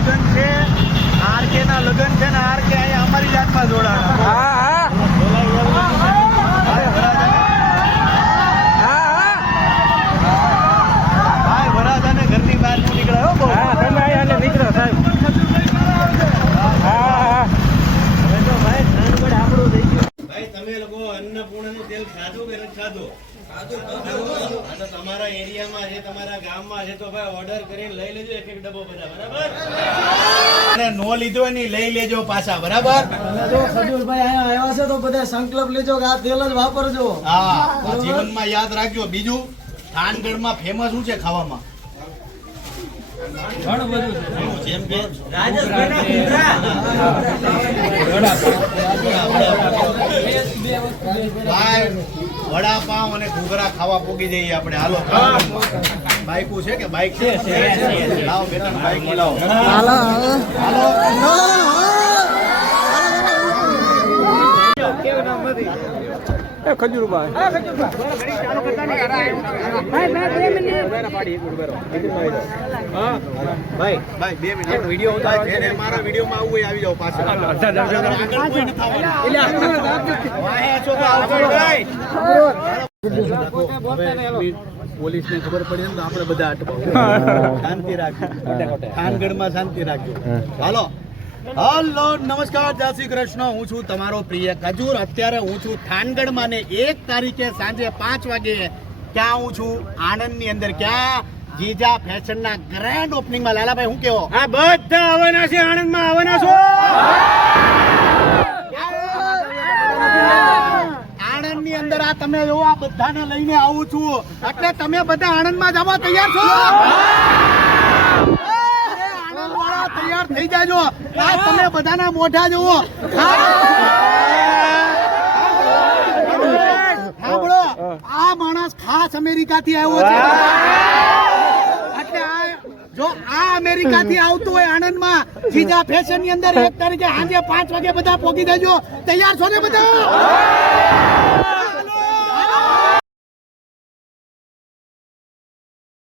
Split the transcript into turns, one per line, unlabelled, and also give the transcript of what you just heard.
લગ્ન છે આરકે ના લગ્ન છે ને આરકે અહીંયા અમારી જાતમાં જોડાણા.
હા તમે
લોકો અન્નપૂર્ણનું તેલ ખાધું કે ખાધું ખાધું. તમારા એરિયામાં છે તમારા ગામમાં છે તો ભાઈ ઓર્ડર કરીને લઈ લેજો એક એક ડબ્બો બધા બરાબર? અને નો લીધો એની લઈ લેજો પાછા બરાબર?
જો ખજૂરભાઈ અહીંયા આવ્યા છે તો બધા સંકલ્પ લેજો કે આ તેલ જ વાપરજો.
હા જીવનમાં યાદ રાખજો. બીજું થાનગઢમાં ફેમસ શું છે ખાવામાં? ઘણું બધું જેમ કે વડાપાવ અને ઘૂઘરા ખાવા પોગી જઈએ આપણે. હાલો બાઈકુ છે કે બાઈક છે? લાવો બેટા બાઈક લાવો
એ ખજૂરભાઈ.
ભાઈ ભાઈ બે મિનિટ. વીડિયો ઉતારો. જેને મારા વિડીયોમાં આવવું હોય આવી જાઓ પાછળ આગળ કોઈ વાહે છો તો આવજો ભાઈ. પોલીસને ખબર પડી ને તો આપણે બધા અટકાવ. શાંતિ રાખજો. થાનગઢમાં શાંતિ રાખજો. હાલો. હલો નમસ્કાર જય શ્રી કૃષ્ણ. હું છું તમારો પ્રિય ખજૂર. અત્યારે હું છું થાનગઢમાં ને એક તારીખે સાંજે પાંચ વાગે ક્યાં હું છું? આણંદની અંદર. ક્યાં? જીજા ફેશનના ગ્રેન્ડ ઓપનિંગમાં લાલાભાઈ હું કેવો?
આ બધા આવવાના છે આણંદમાં આવવાના છો?
આણંદની અંદર આ તમે જો આ બધાને લઈને આવું છું. એટલે તમે બધા આણંદમાં જવા તૈયાર છો? તૈયાર થઈ જાજો. આ તમે બધાના મોઢા જુઓ. સાંભળો. આ માણસ ખાસ અમેરિકા થી આવ્યો છે. આ જો આ અમેરિકા થી આવતું હોય આણંદમાં જીજા ફેશનની અંદર એક તારીખે સાંજે પાંચ વાગે બધા પોગી દેજો તૈયાર છો ને બધા?